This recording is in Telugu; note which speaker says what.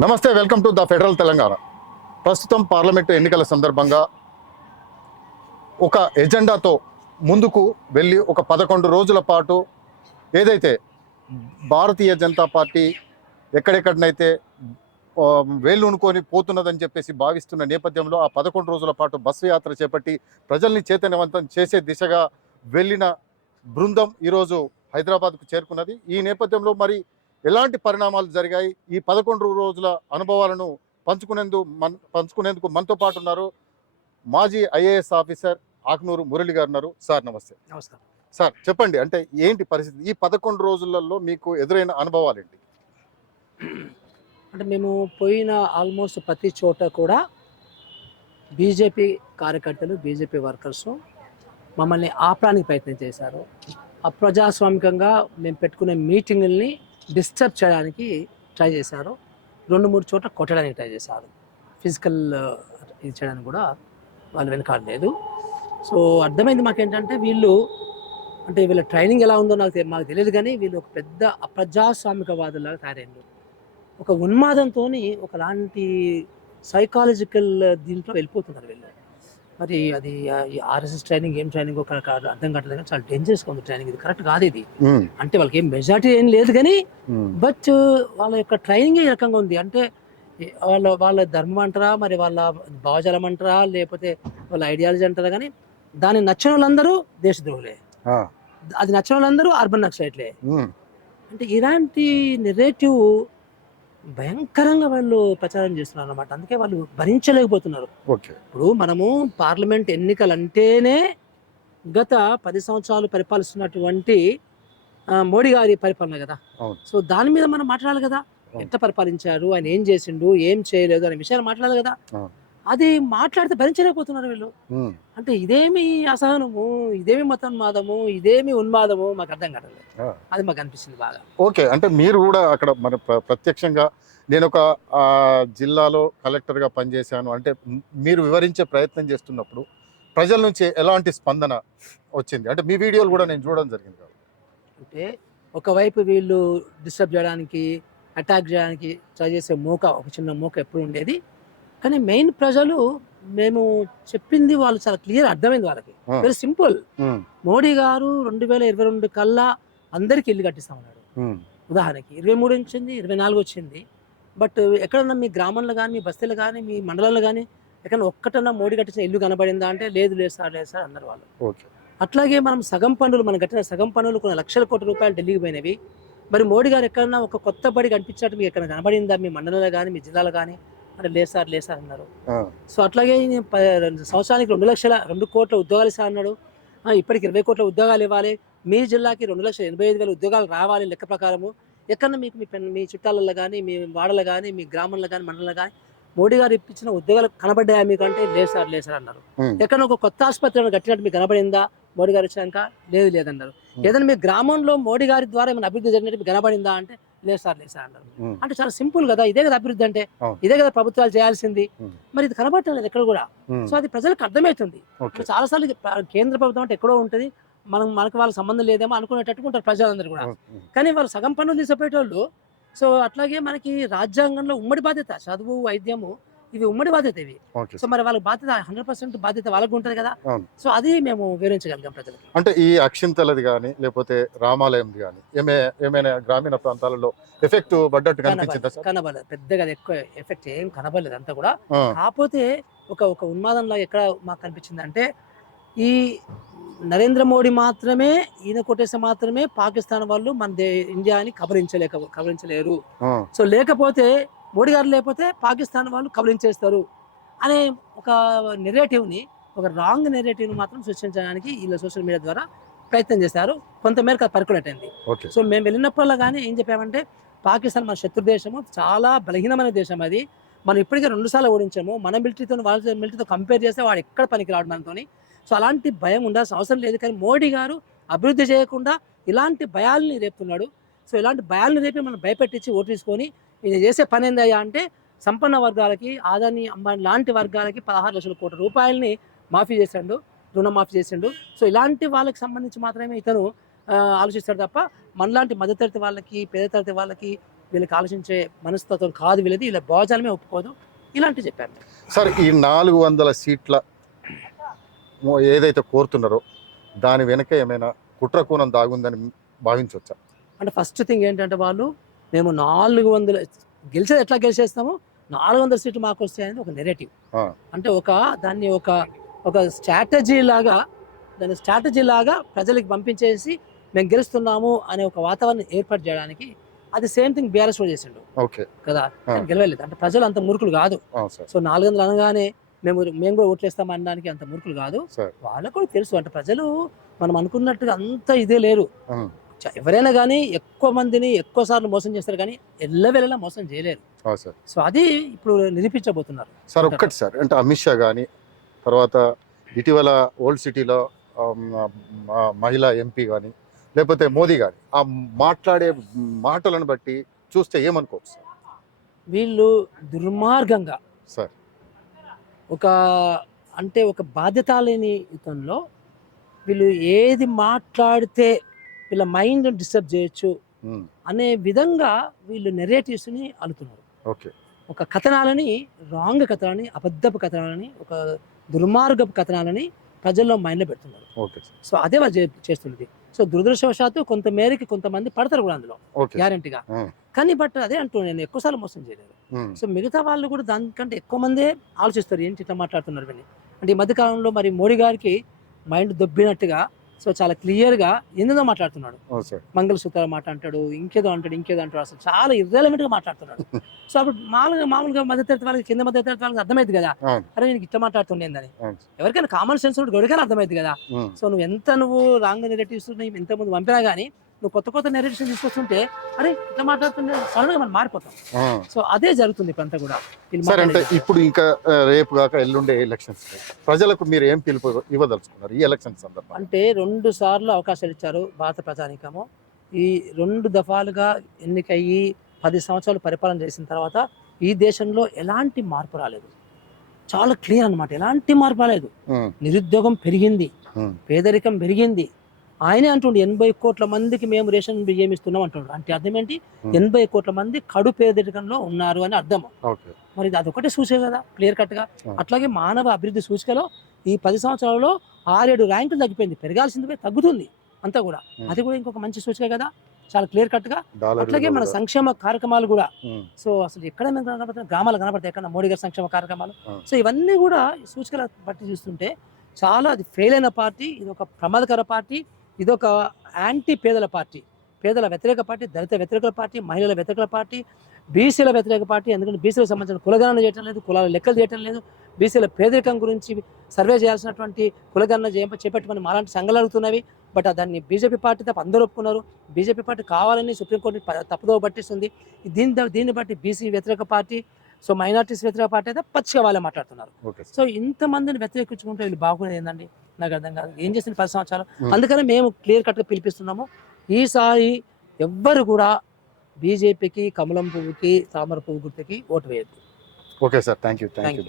Speaker 1: నమస్తే welcome to the federal Telangana. ప్రస్తుతం పార్లమెంటు ఎన్నికల సందర్భంగా ఒక ఎజెండాతో ముందుకు వెళ్ళి ఒక పదకొండు రోజుల పాటు ఏదైతే భారతీయ జనతా పార్టీ ఎక్కడెక్కడనైతే వేలునుకొని వేళ్ళు ఉనుకొని పోతున్నదని చెప్పేసి భావిస్తున్న నేపథ్యంలో ఆ పదకొండు రోజుల పాటు బస్సు యాత్ర చేపట్టి ప్రజల్ని చైతన్యవంతం చేసే దిశగా వెళ్ళిన బృందం ఈరోజు హైదరాబాద్కు చేరుకున్నది. ఈ నేపథ్యంలో మరి ఎలాంటి పరిణామాలు జరిగాయి? ఈ పదకొండు రోజుల అనుభవాలను పంచుకునేందుకు మన్ పంచుకునేందుకు మనతో పాటు ఉన్నారు మాజీ ఐఏఎస్ ఆఫీసర్ ఆకునూరు మురళి గారు ఉన్నారు. సార్ నమస్తే.
Speaker 2: నమస్కారం.
Speaker 1: సార్ చెప్పండి. అంటే ఏంటి పరిస్థితి? ఈ పదకొండు రోజులలో మీకు ఎదురైన అనుభవాలు ఏంటి?
Speaker 2: అంటే మేము పోయిన ఆల్మోస్ట్ ప్రతి చోట కూడా బీజేపీ కార్యకర్తలు బీజేపీ వర్కర్స్ మమ్మల్ని ఆపడానికి ప్రయత్నం చేశారు. అప్రజాస్వామికంగా మేము పెట్టుకునే మీటింగుల్ని డిస్టర్బ్ చేయడానికి ట్రై చేశారు. రెండు మూడు చోట్ల కొట్టడానికి ట్రై చేశారు. ఫిజికల్ ఇది చేయడానికి కూడా వాళ్ళు వెనకాడలేదు సో అర్థమైంది మాకేంటంటే వీళ్ళు అంటే వీళ్ళ ట్రైనింగ్ ఎలా ఉందో నాకు మాకు తెలియదు కానీ వీళ్ళు ఒక పెద్ద అప్రజాస్వామికవాదులాగా తయారైంది ఒక ఉన్మాదంతో ఒకలాంటి సైకాలజికల్ దీంట్లో వెళ్ళిపోతున్నారు వీళ్ళు. మరి అది ఆర్ఎస్ఎస్ ట్రైనింగ్ ఏం ట్రైనింగ్ అర్థం కావట్లేదు కానీ చాలా డేంజరస్గా ఉంది ట్రైనింగ్ ఇది కరెక్ట్ కాదు ఇది. అంటే వాళ్ళకి ఏం మెజారిటీ ఏం లేదు కానీ బట్ వాళ్ళ యొక్క ట్రైనింగ్ ఈ రకంగా ఉంది. అంటే ఏ- వాళ్ళ వాళ్ళ ధర్మం అంటారా మరి వాళ్ళ భావజాలం అంటారా లేకపోతే వాళ్ళ ఐడియాలజీ అంటారా కానీ దాన్ని నచ్చిన వాళ్ళందరూ దేశద్రోహులే. అది నచ్చిన వాళ్ళందరూ అర్బన్ నక్సలైట్లే.
Speaker 1: ఉమ్,
Speaker 2: అంటే ఇలాంటి నెరేటివ్ భయంకరంగా వాళ్ళు ప్రచారం చేస్తున్నారు అనమాట అందుకే వాళ్ళు భరించలేకపోతున్నారు. ఇప్పుడు మనము పార్లమెంట్ ఎన్నికలు అంటేనే గత పది సంవత్సరాలు పరిపాలిస్తున్నటువంటి మోడీ గారి పరిపాలన కదా. సో దాని మీద మనం మాట్లాడాలి కదా. ఎట్లా పరిపాలించారు? ఆయన ఏం చేసిండు? ఏం చేయలేదు? అనే విషయాలు మాట్లాడాలి కదా. అది మాట్లాడితే భరించలేకపోతున్నారు వీళ్ళు. అంటే ఇదేమి అసహనము ఇదేమి మతోన్మాదము ఇదేమి ఉన్మాదము మాకు అర్థం కావట్లేదు.
Speaker 1: ఆ.
Speaker 2: అది మాకు అనిపిస్తుంది బాగా.
Speaker 1: ఓకే అంటే మీరు కూడా అక్కడ మన ప్ర- ప్రత్యక్షంగా నేను ఒక జిల్లాలో కలెక్టర్గా పనిచేశాను. అంటే మీరు వివరించే ప్రయత్నం చేస్తున్నప్పుడు ప్రజల నుంచి ఎలాంటి స్పందన వచ్చింది? అంటే మీ వీడియోలు కూడా నేను చూడడం జరిగింది
Speaker 2: అంటే ఒకవైపు వీళ్ళు డిస్టర్బ్ చేయడానికి అటాక్ చేయడానికి ట్రై చేసే మోక ఒక చిన్న మోక ఎప్పుడు ఉండేది? కానీ మెయిన్ ప్రజలు మేము చెప్పింది వాళ్ళు చాలా క్లియర్ అర్థమైంది వాళ్ళకి. వెరీ సింపుల్ మోడీ గారు రెండు వేల ఇరవై రెండు కల్లా అందరికీ ఇల్లు కట్టిస్తామన్నాడు.
Speaker 1: ఉమ్,
Speaker 2: ఉదాహరణకి ఇరవై మూడు వచ్చింది ఇరవై నాలుగు వచ్చింది. బట్ ఎక్కడన్నా మీ గ్రామంలో కానీ మీ బస్తీలో కానీ మీ మండలంలో కానీ ఎక్కడన్నా ఒక్కటన్నా మోడీ కట్టించిన ఇల్లు కనబడిందా అంటే లేదు లేదు సార్ లేదు సార్ అన్నారు వాళ్ళు. అట్లాగే మనం సగం పన్నులు మనం కట్టిన సగం పన్నులు కొన్ని లక్షల కోట్ల రూపాయలు ఢిల్లీకి పోయినవి. మరి మోడీ గారు ఎక్కడన్నా ఒక కొత్త బడి కనిపించినట్టు మీకు ఎక్కడ కనబడిందా? మీ మండలంలో కానీ మీ జిల్లాలో కానీ అంటే లేదు సార్ లేదు సార్ అన్నారు. సో అట్లాగే సంవత్సరానికి రెండు లక్షల రెండు కోట్ల ఉద్యోగాలు ఇస్తా అన్నాడు. ఇప్పటికి ఇరవై కోట్ల ఉద్యోగాలు ఇవ్వాలి. మీ జిల్లాకి రెండు లక్షల ఎనభై ఐదు వేల ఉద్యోగాలు రావాలి లెక్క ప్రకారము. ఎక్కడ మీకు మీ మీ చుట్టాలలో కానీ మీ వాడలో కానీ మీ గ్రామంలో కానీ మండలంలో కానీ మోడీ గారు ఇప్పించిన ఉద్యోగాలు కనబడ్డాయా మీకు అంటే లేదు సార్ లేదు సార్ అన్నారు. ఎక్కడ ఒక కొత్త ఆసుపత్రి కట్టినట్టు మీకు కనబడిందా? మోడీ గారు వచ్చాక లేదు లేదన్నారు. ఏదైనా మీ గ్రామంలో మోడీ గారి ద్వారా ఏమైనా అభివృద్ధి జరిగినట్టు మీకు కనబడిందా అంటే లేదు సార్ లేదు సార్ అన్నారు. అంటే చాలా సింపుల్ కదా ఇదే కదా అభివృద్ధి అంటే. ఇదే కదా ప్రభుత్వాలు చేయాల్సింది. మరి ఇది కనబడటం లేదు ఎక్కడ కూడా. సో అది ప్రజలకు అర్థమవుతుంది. ఇది ప్ర- కేంద్ర ప్రభుత్వం అంటే ఎక్కడో ఉంటుంది మనం మనకు వాళ్ళకి సంబంధం లేదేమో అనుకునేటట్టుగా ఉంటారు ప్రజలందరూ కూడా. కానీ వాళ్ళు సగం పనులు తీసుకుపోయేటోళ్ళు సో అట్లాగే మనకి రాజ్యాంగంలో ఉమ్మడి బాధ్యత చదువు వైద్యము ఇవి ఉమ్మడి బాధ్యత ఇవి. సో మరి వాళ్ళ బాధ్యత హండ్రెడ్ పర్సెంట్ బాధ్యత వాళ్ళకు ఉంటుంది కదా. సో అది మేము వివరించగలిగాం ప్రజలకి.
Speaker 1: అంటే ఈ అక్షింతలది కానీ లేకపోతే రామాలయంది కానీ ఏమే ఏమైనా గ్రామీణ ప్రాంతాలలో ఎఫెక్ట్ పడ్డట్టు కనిపించిందా
Speaker 2: కనబడలేదు పెద్దగా ఎక్కువ ఎఫెక్ట్ ఏం కనబడలేదు అంతా కూడా. కాకపోతే ఒక ఒక ఉన్మాదంలో ఎక్కడ మాకు కనిపించింది అంటే ఈ నరేంద్ర మోడీ మాత్రమే ఈయన కొట్టేస్తే మాత్రమే పాకిస్తాన్ వాళ్ళు మన దే ఇండియాని కబలించలేక కబలించలేరు
Speaker 1: ఆ,
Speaker 2: సో లేకపోతే మోడీ గారు లేకపోతే పాకిస్తాన్ వాళ్ళు కబలించేస్తారు అనే ఒక నెరేటివ్ని ఒక రాంగ్ నెరేటివ్ని మాత్రం సృష్టించడానికి వీళ్ళ సోషల్ మీడియా ద్వారా ప్రయత్నం చేశారు. కొంతమేరకు అది పర్కులేట్ అయింది సో మేము వెళ్ళినప్పుడల్లా కానీ ఏం చెప్పామంటే పాకిస్తాన్ మన శత్రు దేశము చాలా బలహీనమైన దేశం అది. మనం ఇప్పటికే రెండుసార్లు ఓడించాము. మన మిలిటరీతో వాళ్ళ మిలిటరీతో కంపేర్ చేస్తే వాడు ఎక్కడ పనికి రావడం మనతోని. సో అలాంటి భయం ఉండాల్సిన అవసరం లేదు. కానీ మోడీ గారు అభివృద్ధి చేయకుండా ఇలాంటి భయాల్ని రేపుతున్నాడు. సో ఇలాంటి భయాల్ని రేపి మనం భయపెట్టించి ఓటు తీసుకొని ఈయన చేసే పని ఏందయ్యా అంటే సంపన్న వర్గాలకి ఆదాని అంబానీ లాంటి వర్గాలకి పదహారు లక్షల కోట్ల రూపాయలని మాఫీ చేశాడు రుణమాఫీ చేసిండు. సో ఇలాంటి వాళ్ళకి సంబంధించి మాత్రమే ఇతను ఆలోచిస్తాడు తప్ప మనలాంటి మధ్యతరగతి వాళ్ళకి పేద తరగతి వాళ్ళకి వీళ్ళకి ఆలోచించే మనస్తత్వం కాదు వీళ్ళది. వీళ్ళ భోజనమే ఒప్పుకోదు. ఇలాంటివి చెప్పాను.
Speaker 1: సార్ ఈ నాలుగు వందల సీట్ల ఏదైతే కోరుతున్నారో దాని వెనక ఏమైనా కుట్రకోణం దాగుందని భావించవచ్చా?
Speaker 2: అంటే ఫస్ట్ థింగ్ ఏంటంటే వాళ్ళు మేము నాలుగు వందల గెలిచేది ఎట్లా గెలిచేస్తామో? నాలుగు వందల సీట్లు మాకు వస్తాయని ఒక నెరేటివ్. అంటే ఒక దాన్ని ఒక ఒక స్ట్రాటజీ లాగా దాని స్ట్రాటజీ లాగా ప్రజలకు పంపించేసి మేము గెలుస్తున్నాము అనే ఒక వాతావరణం ఏర్పాటు చేయడానికి అది సేమ్ థింగ్ బీఆర్ఎస్ కూడా చేసిండు. కదా. గెలవలేదు. అంటే ప్రజలు అంత మురుకులు కాదు. సో నాలుగు వందలు అనగానే మేము మేము కూడా ఓట్లేస్తాం అనడానికి అంత మురుకులు కాదు. వాళ్ళకు కూడా తెలుసు. అంటే ప్రజలు మనం అనుకున్నట్టుగా అంత ఇదే లేరు. ఎవరైనా కానీ ఎక్కువ మందిని ఎక్కువ సార్లు మోసం చేస్తారు కానీ ఎల్లవెల్లలా మోసం చేయలేరు. సో అది ఇప్పుడు నిరూపించబోతున్నారు.
Speaker 1: సార్ ఒక్కటి సార్ అంటే అమిత్ షా కానీ తర్వాత ఇటీవల ఓల్డ్ సిటీలో మహిళా ఎంపీ కానీ లేకపోతే మోదీ కానీ ఆ మాట్లాడే మాటలను బట్టి చూస్తే ఏమనుకోవచ్చు సార్?
Speaker 2: వీళ్ళు దుర్మార్గంగా
Speaker 1: సార్.
Speaker 2: ఒక అంటే ఒక బాధ్యత లేని ఇతంలో వీళ్ళు ఏది మాట్లాడితే వీళ్ళ మైండ్ డిస్టర్బ్ చేయొచ్చు అనే విధంగా వీళ్ళు నెరేటివ్స్ని అలుతున్నారు.
Speaker 1: ఓకే.
Speaker 2: ఒక కథనాలని రాంగ్ కథనాలని అబద్ధపు కథనాలని ఒక దుర్మార్గపు కథనాలని ప్రజల్లో మైండ్లో పెడుతున్నారు.
Speaker 1: ఓకే
Speaker 2: సో అదే వాళ్ళు చేస్తున్నది. సో దురదృష్టవశాత్తు కొంత మేరకి కొంతమంది పడతారు కూడా అందులో గ్యారంటీగా. కానీ బట్ అదే అంటూ నేను ఎక్కువసార్లు మోసం చేయలేదు. సో మిగతా వాళ్ళు కూడా దానికంటే ఎక్కువ మందే ఆలోచిస్తారు. ఏంటి ఇట్లా మాట్లాడుతున్నారు అని అంటే ఈ మధ్య కాలంలో మరి మోడీ గారికి మైండ్ దొబ్బినట్టుగా సో చాలా క్లియర్గా ఎందుదో మాట్లాడుతున్నాడు?
Speaker 1: అవును సార్.
Speaker 2: మంగళసూత్రాల మాట అంటాడు ఇంకేదో అంటాడు ఇంకేదో అంటాడు అసలు చాలా ఇర్రెలవెంట్గా మాట్లాడుతున్నాడు. సో అప్పుడు మామూలుగా మామూలుగా మధ్యతరగతి వాళ్ళకి కింద మధ్యతరగతి వాళ్ళకి అర్థమైంది కదా. అరే నేను ఇట్లా మాట్లాడుతుండేందని. ఎవరికైనా కామన్ సెన్స్ ఉంటే గొడవకైనా అర్థమైంది కదా? సో నువ్వు ఎంత నువ్వు రాంగ్ నెరేటివ్స్ ఎంత ముందు పంపినా కానీ నువ్వు కొత్త కొత్త నెరేటివ్స్ తీసుకొస్తుంటే అరే ఇట్లా మాట్లాడుతుంటే మనం మారిపోతాం. సో అదే జరుగుతుంది ఇప్పుడంతా కూడా.
Speaker 1: సార్ అంటే. ఇప్పుడు ఇంకా రేపు కాక ఎల్లుండే ఎలక్షన్స్ ప్రజలకు మీరు ఏం పిలుపు ఇవ్వదలుచుకున్నారు ఈ ఎలక్షన్ సందర్భంగా?
Speaker 2: అంటే రెండు సార్లు అవకాశాలు ఇచ్చారు భారత ప్రజానీకము. ఈ రెండు దఫాలుగా ఎన్నికయ్యి పది సంవత్సరాలు పరిపాలన చేసిన తర్వాత ఈ దేశంలో ఎలాంటి మార్పు రాలేదు. చాలా క్లియర్ అన్నమాట. ఎలాంటి మార్పు రాలేదు. నిరుద్యోగం పెరిగింది. పేదరికం పెరిగింది. ఆయనే అంటుండు ఎనభై కోట్ల మందికి మేము రేషన్ బియ్యం ఇస్తున్నాం అంటుండ్రు అంటే అర్థం ఏంటి. ఎనభై కోట్ల మంది కడు పేదరికంలో ఉన్నారు అని అర్థం. మరి ఇది అదొకటే సూచిక కదా క్లియర్ కట్గా.
Speaker 1: Hmm.
Speaker 2: అట్లాగే మానవ అభివృద్ధి సూచికలో ఈ పది సంవత్సరాలలో ఆరేడు ర్యాంకులు తగ్గిపోయింది. పెరగాల్సింది తగ్గుతుంది అంతా కూడా. అది కూడా ఇంకొక మంచి సూచిక కదా చాలా క్లియర్
Speaker 1: కట్గా.
Speaker 2: అట్లాగే మన సంక్షేమ కార్యక్రమాలు కూడా. సో అసలు ఎక్కడ మేము కనబడుతున్నాయి గ్రామాలు కనబడతాయి ఎక్కడ? మోడీ గారి సంక్షేమ కార్యక్రమాలు. సో ఇవన్నీ కూడా సూచికల బట్టి చూస్తుంటే చాలా అది ఫెయిల్ అయిన పార్టీ ఇది ఒక ప్రమాదకర పార్టీ. ఇది ఒక యాంటీ పేదల పార్టీ. పేదల వ్యతిరేక పార్టీ దళిత వ్యతిరేక పార్టీ మహిళల వ్యతిరేక పార్టీ బీసీల వ్యతిరేక పార్టీ ఎందుకంటే బీసీలకు సంబంధించిన కులగణన చేయటం లేదు కులాల లెక్కలు చేయటం లేదు. బీసీల పేదరికం గురించి సర్వే చేయాల్సినటువంటి కులగణన చేప చేపట్టమని మాలాంటి సంఘాలు అడుగుతున్నవి. బట్ దాన్ని బీజేపీ పార్టీ తప్ప అందరూ ఒప్పుకున్నారు. బీజేపీ పార్టీ కావాలని సుప్రీంకోర్టు తప్పుదో పట్టిస్తుంది. దీని దీన్ని బట్టి బీసీ వ్యతిరేక పార్టీ సో మైనార్టీస్ వ్యతిరేక పార్టీ అయితే పచ్చిగా వాళ్ళే మాట్లాడుతున్నారు. సో ఇంతమందిని వ్యతిరేకించుకుంటే వీళ్ళు బాగుండేది ఏందండి? నాకు అర్థం కాదు. ఏం చేసింది పది సంవత్సరాలు. అందుకని మేము క్లియర్ కట్గా పిలిపిస్తున్నాము. ఈసారి ఎవ్వరు కూడా బీజేపీకి కమలం పువ్వుకి తామర పువ్వు గుర్తుకి ఓటు వేయద్దు.
Speaker 1: Okay sir. Thank you thank you